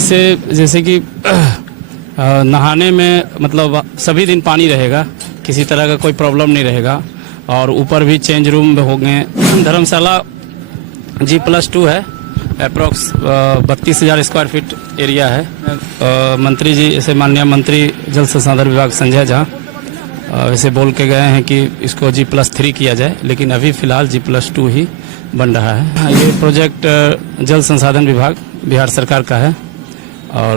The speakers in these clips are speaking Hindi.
इससे जैसे कि नहाने में मतलब सभी दिन पानी रहेगा, किसी तरह का कोई प्रॉब्लम नहीं रहेगा। और ऊपर भी चेंज रूम होंगे। धर्मशाला G+2 है, अप्रोक्स 32,000 स्क्वायर फीट एरिया है। मंत्री जी ऐसे माननीय मंत्री जल संसाधन विभाग संजय झा वैसे बोल के गए हैं कि इसको G+3 किया जाए, लेकिन अभी फ़िलहाल G+2 ही बन रहा है। ये प्रोजेक्ट जल संसाधन विभाग बिहार सरकार का है और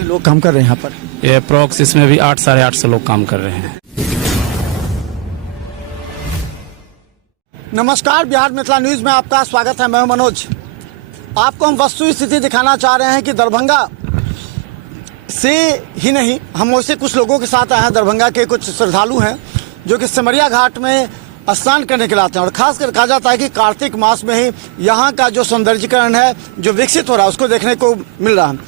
लोग काम कर रहे हैं यहाँ पर। ये अप्रोक्स इसमें भी 800-850 लोग काम कर रहे हैं। नमस्कार, बिहार मिथिला न्यूज़ में आपका स्वागत है। मैं मनोज। आपको हम वस्तु स्थिति दिखाना चाह रहे हैं कि दरभंगा से ही नहीं, हम वैसे कुछ लोगों के साथ आए हैं। दरभंगा के कुछ श्रद्धालु हैं जो कि सिमरिया घाट में स्नान करने के लिए आते हैं और खासकर कहा जाता है कि कार्तिक मास में ही यहाँ का जो सौंदर्यीकरण है जो विकसित हो रहा है उसको देखने को मिल रहा है।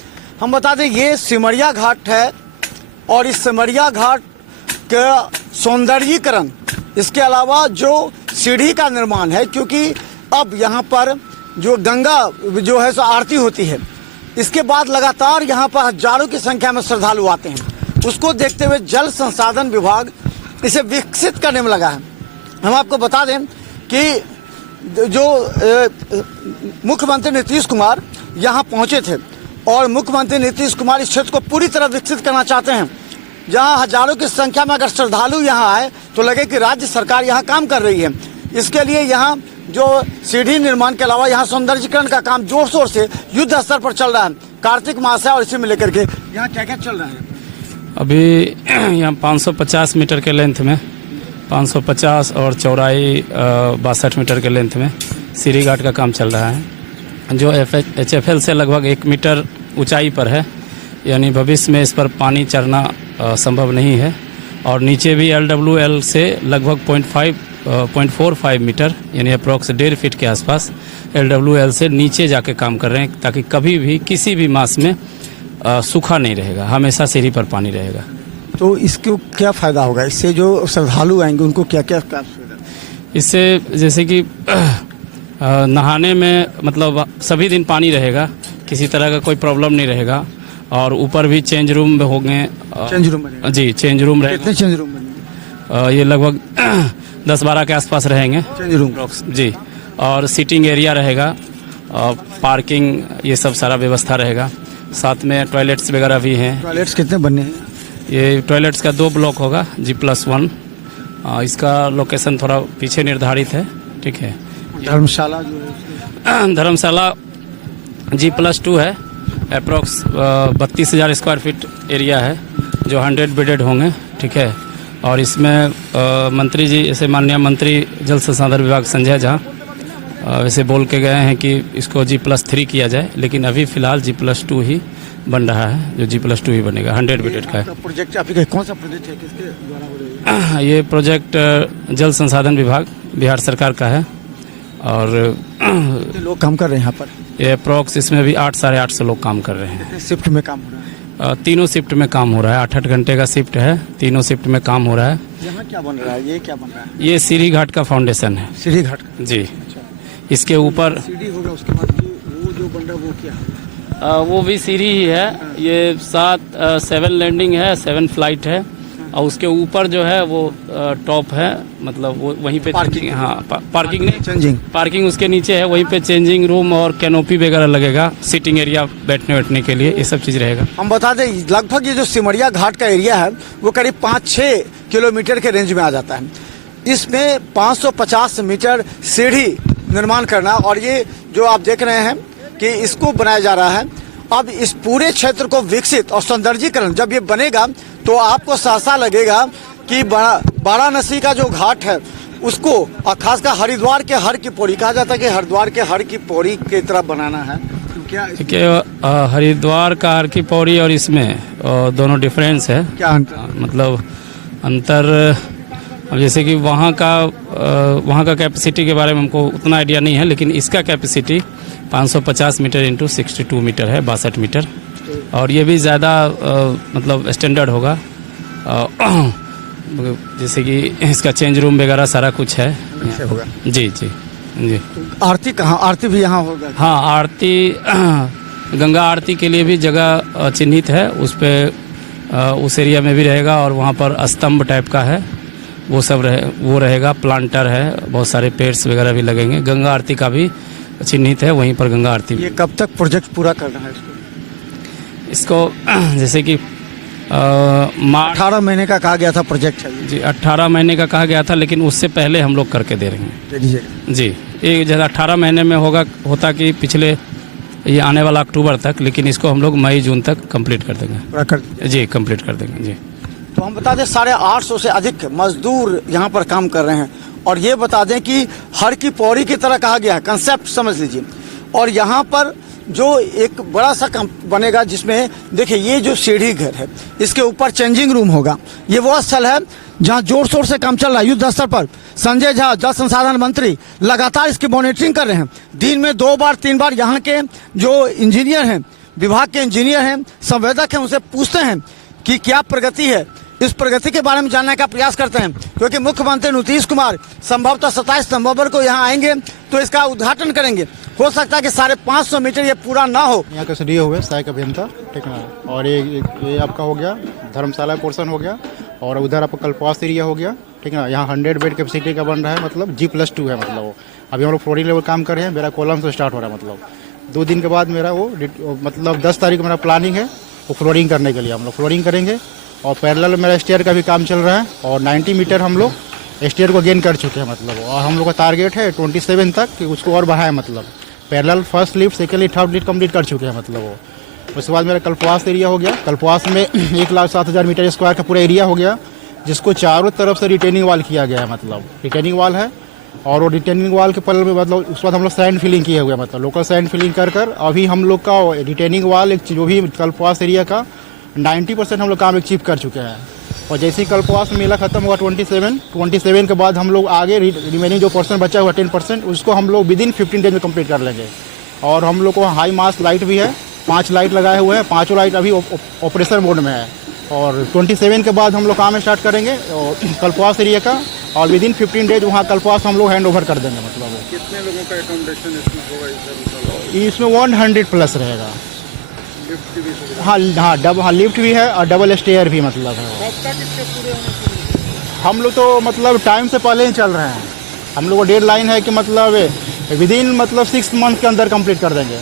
हम बता दें ये सिमरिया घाट है और इस सिमरिया घाट का सौंदर्यीकरण, इसके अलावा जो सीढ़ी का निर्माण है, क्योंकि अब यहाँ पर जो गंगा जो है सो आरती होती है, इसके बाद लगातार यहाँ पर हजारों की संख्या में श्रद्धालु आते हैं। उसको देखते हुए जल संसाधन विभाग इसे विकसित करने में लगा है। हम आपको बता दें कि जो मुख्यमंत्री नीतीश कुमार यहाँ पहुँचे थे और मुख्यमंत्री नीतीश कुमार इस क्षेत्र को पूरी तरह विकसित करना चाहते हैं। जहाँ हजारों की संख्या में अगर श्रद्धालु यहाँ आए तो लगे कि राज्य सरकार यहाँ काम कर रही है। इसके लिए यहाँ जो सीढ़ी निर्माण के अलावा यहाँ सौंदर्यीकरण का काम जोर शोर से युद्ध स्तर पर चल रहा है। कार्तिक मास है और इसी में लेकर के यहाँ क्या क्या चल रहा है? अभी यहाँ 550 मीटर के लेंथ में, 550 और चौड़ाई 62 मीटर के लेंथ में सीढ़ी घाट का काम चल रहा है, जो HFL से लगभग 1 मीटर ऊंचाई पर है। यानी भविष्य में इस पर पानी चढ़ना संभव नहीं है। और नीचे भी LWL से लगभग 0.45 मीटर यानी अप्रॉक्स 1.5 फीट के आसपास LWL से नीचे जाके काम कर रहे हैं, ताकि कभी भी किसी भी मास में सूखा नहीं रहेगा, हमेशा सीढ़ी पर पानी रहेगा। तो इसको क्या फ़ायदा होगा? इससे जो श्रद्धालु आएंगे उनको क्या क्या फायदा? इससे जैसे कि नहाने में मतलब सभी दिन पानी रहेगा, किसी तरह का कोई प्रॉब्लम नहीं रहेगा। और ऊपर भी चेंज रूम होंगे। चेंज रूम बनेगा? जी, चेंज रूम रहेगा। कितने चेंज रूम बनेंगे? ये लगभग 10-12 के आसपास रहेंगे चेंज रूम जी। और सीटिंग एरिया रहेगा और पार्किंग, ये सब सारा व्यवस्था रहेगा। साथ में टॉयलेट्स वगैरह भी हैं। टॉयलेट्स कितने बनने हैं? ये टॉयलेट्स का 2 ब्लॉक होगा G+1। इसका लोकेशन थोड़ा पीछे निर्धारित है, ठीक है। धर्मशाला जो है धर्मशाला G+2 है, अप्रोक्स 32,000 स्क्वायर फीट एरिया है, जो 100 बेडेड होंगे, ठीक है। और इसमें मंत्री जी ऐसे माननीय मंत्री जल संसाधन विभाग संजय झा वैसे बोल के गए हैं कि इसको G+3 किया जाए, लेकिन अभी फ़िलहाल G+2 ही बन रहा है, जो G+2 ही बनेगा, 100 बेडेड का है। प्रोजेक्ट आपका कौन सा प्रोजेक्ट है, किसके द्वारा हो रही है? ये प्रोजेक्ट जल संसाधन विभाग बिहार सरकार का है और लोग काम कर रहे हैं यहाँ पर। ये अप्रॉक्स इसमें भी 800-850 लोग काम कर रहे हैं। शिफ्ट में काम हो रहा है? तीनों शिफ्ट में काम हो रहा है। 8-8 घंटे का शिफ्ट है, तीनों शिफ्ट में काम हो रहा है। यहाँ क्या बन रहा है? ये क्या बन रहा है? ये सीढ़ी घाट का फाउंडेशन है। सीढ़ी घाट का? जी। इसके ऊपर सीढ़ी होगा, उसके बाद वो जो बन रहा है वो क्या है? वो भी सीढ़ी ही है। ये 7 लैंडिंग है, 7 फ्लाइट है और उसके ऊपर जो है वो टॉप है, मतलब वो वहीं पे पार्किंग। हाँ, पार्किंग नहीं, चेंजिंग पार्किंग उसके नीचे है। वहीं पे चेंजिंग रूम और कैनोपी वगैरह लगेगा, सीटिंग एरिया बैठने के लिए, ये सब चीज़ रहेगा। हम बता दें लगभग ये जो सिमरिया घाट का एरिया है वो करीब 5-6 किलोमीटर के रेंज में आ जाता है। इसमें 550 मीटर सीढ़ी निर्माण करना, और ये जो आप देख रहे हैं कि इसको बनाया जा रहा है। अब इस पूरे क्षेत्र को विकसित और सौंदर्यीकरण जब ये बनेगा तो आपको सहसा लगेगा कि वाराणसी का जो घाट है उसको, और खासकर हरिद्वार के हर की पौड़ी, कहा जाता है कि हरिद्वार के हर की पौड़ी की तरह बनाना है। क्या हरिद्वार का हर की पौड़ी और इसमें दोनों डिफरेंस है? क्या अंतर? मतलब अंतर अब जैसे कि वहाँ का कैपेसिटी के बारे में हमको उतना आइडिया नहीं है, लेकिन इसका कैपेसिटी 550 मीटर इंटू 62 मीटर है, 62 मीटर। और ये भी ज़्यादा मतलब स्टैंडर्ड होगा। जैसे कि इसका चेंज रूम वगैरह सारा कुछ है। होगा? जी जी जी। आरती कहाँ? आरती भी यहाँ होगा? हाँ, आरती गंगा आरती के लिए भी जगह चिन्हित है, उस पे उस एरिया में भी रहेगा और वहाँ पर स्तंभ टाइप का है वो सब वो रहेगा। प्लांटर है, बहुत सारे पेड्स वगैरह भी लगेंगे। गंगा आरती का भी चिन्हित है वहीं पर गंगा आरती। ये कब तक प्रोजेक्ट पूरा करना है इसको जैसे कि 18 महीने का कहा गया था प्रोजेक्ट है जी, 18 महीने का कहा गया था, लेकिन उससे पहले हम लोग करके दे रहे हैं जी। ये जैसे 18 महीने में होता कि पिछले ये आने वाला अक्टूबर तक, लेकिन इसको हम लोग मई जून तक कंप्लीट कर देंगे जी, कंप्लीट कर देंगे जी। तो हम बता दें 850 से अधिक मजदूर यहाँ पर काम कर रहे हैं और ये बता दें कि हर की पौड़ी की तरह कहा गया है, कंसेप्ट समझ लीजिए। और यहाँ पर जो एक बड़ा सा बनेगा जिसमें देखिए ये जो सीढ़ी घर है इसके ऊपर चेंजिंग रूम होगा। ये वो स्थल है जहाँ जोर शोर से काम चल रहा है युद्ध स्तर पर। संजय झा जल संसाधन मंत्री लगातार इसकी मॉनिटरिंग कर रहे हैं। दिन में 2 बार 3 बार यहाँ के जो इंजीनियर हैं, विभाग के इंजीनियर हैं, संवेदक हैं, उनसे पूछते हैं कि क्या प्रगति है। इस प्रगति के बारे में जानने का प्रयास करते हैं क्योंकि मुख्यमंत्री नीतीश कुमार संभवतः 27 नवंबर को यहाँ आएंगे तो इसका उद्घाटन करेंगे। हो सकता है कि 550 मीटर ये पूरा ना हो। यहाँ का स्टडी हुए सहायक अभियंता, ठीक ना। और ये आपका हो गया धर्मशाला पोर्शन हो गया और उधर आपका कल्पवास एरिया हो गया, ठीक ना। यहाँ 100 बेड कैपेसिटी का बन रहा है, मतलब G+2 है। मतलब वो अभी हम लोग फ्लोरिंग लेवल काम कर रहे हैं। मेरा कॉलम से स्टार्ट हो रहा है, मतलब 2 दिन के बाद मेरा वो मतलब 10 तारीख को मेरा प्लानिंग है वो फ्लोरिंग करने के लिए। हम लोग फ्लोरिंग करेंगे और पैरेलल मेरा स्टेयर का भी काम चल रहा है और 90 मीटर हम लोग स्टेयर को गेन कर चुके हैं, मतलब। और हम लोग का टारगेट है 27 तक कि उसको और बढ़ाए, मतलब parallel first lift, second lift, third lift complete कर चुके हैं, मतलब वो। उसके बाद मेरा कल्पवास एरिया हो गया। कल्पवास में 1,07,000 मीटर स्क्वायर का पूरा एरिया हो गया जिसको चारों तरफ से रिटेनिंग वाल किया गया है, मतलब रिटेनिंग वाल है। और वो रिटेनिंग वाल के पल में मतलब उसके बाद हम लोग सैंड फिलिंग किए हुए हैं, मतलब लोकल सैंड फिलिंग कर अभी हम लोग का रिटेनिंग वाल एक जो भी कल्पवास एरिया का 90% हम लोग काम अचीव कर चुके हैं। और जैसे ही कल्पवास में मेला खत्म हुआ 27 के बाद हम लोग आगे रिमेनिंग जो पर्सन बचा हुआ 10% उसको हम लोग विदिन 15 डेज में कंप्लीट कर लेंगे। और हम लोग को हाई मास लाइट भी है, 5 लाइट लगाए हुए हैं, 5 लाइट अभी ऑपरेशन मोड में है। और 27 के बाद हम लोग काम स्टार्ट करेंगे और कल्पवास एरिया का, और विदिन 15 डेज वहाँ कल्पवास हम लोग हैंड ओवर कर देंगे। मतलब कितने लोगों का एकोमोडेशन इसमें होगा? इसमें 100+ रहेगा। हाँ, लिफ्ट भी है और डबल स्टेयर भी, मतलब है। हम लोग तो मतलब टाइम से पहले ही चल रहे हैं। हम लोग को डेडलाइन है कि मतलब विदिन मतलब 6 मंथ के अंदर कंप्लीट कर देंगे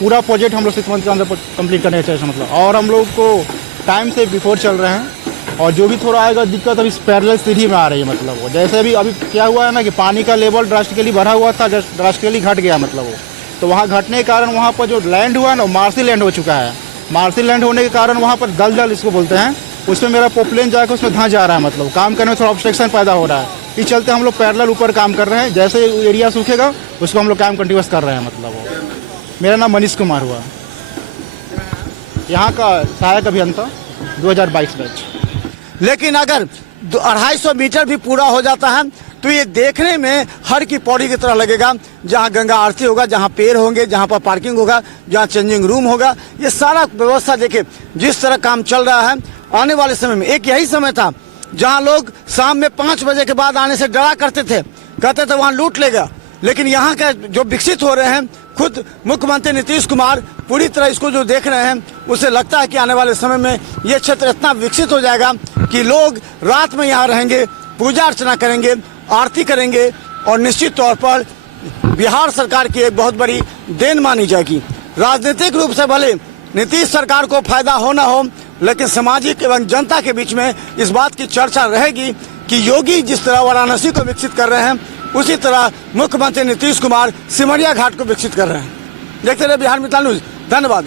पूरा प्रोजेक्ट। हम लोग 6 मंथ के अंदर कंप्लीट करने चाहिए, मतलब। और हम लोग को टाइम से बिफोर चल रहे हैं। और जो भी थोड़ा आएगा दिक्कत अभी पैरेलल सीढ़ी में आ रही है, मतलब वो जैसे अभी क्या हुआ है ना कि पानी का लेवल ड्रास्टिकली बढ़ा हुआ था, ड्रास्टिकली घट गया, मतलब वो। तो वहाँ घटने के कारण वहाँ पर जो लैंड हुआ है ना मार्सी लैंड हो चुका है। मार्सी लैंड होने के कारण वहाँ पर दलदल इसको बोलते हैं, उसमें मेरा पोपलेन जाकर उसमें धंस जा रहा है, मतलब काम करने में थोड़ा ऑब्स्ट्रक्शन पैदा हो रहा है। इस चलते हम लोग पैरेलल ऊपर काम कर रहे हैं। जैसे एरिया सूखेगा उसको हम लोग काम कंटिन्यूस कर रहे हैं, मतलब वो। मेरा नाम मनीष कुमार हुआ, यहाँ का सहायक अभियंता 2022 बैच। लेकिन अगर 250 मीटर भी पूरा हो जाता है तो ये देखने में हर की पौड़ी की तरह लगेगा, जहाँ गंगा आरती होगा, जहाँ पेड़ होंगे, जहाँ पर पार्किंग होगा, जहाँ चेंजिंग रूम होगा। ये सारा व्यवस्था देखिए जिस तरह काम चल रहा है। आने वाले समय में एक यही समय था जहाँ लोग शाम में 5 बजे के बाद आने से डरा करते थे, कहते थे वहाँ लूट लेगा। लेकिन यहाँ के जो विकसित हो रहे हैं, खुद मुख्यमंत्री नीतीश कुमार पूरी तरह इसको जो देख रहे हैं, उसे लगता है कि आने वाले समय में ये क्षेत्र इतना विकसित हो जाएगा कि लोग रात में यहाँ रहेंगे, पूजा अर्चना करेंगे, आरती करेंगे और निश्चित तौर पर बिहार सरकार की एक बहुत बड़ी देन मानी जाएगी। राजनीतिक रूप से भले नीतीश सरकार को फायदा हो ना हो, लेकिन सामाजिक एवं जनता के बीच में इस बात की चर्चा रहेगी कि योगी जिस तरह वाराणसी को विकसित कर रहे हैं, उसी तरह मुख्यमंत्री नीतीश कुमार सिमरिया घाट को विकसित कर रहे हैं। देखते रहे बिहार मित्र न्यूज। धन्यवाद।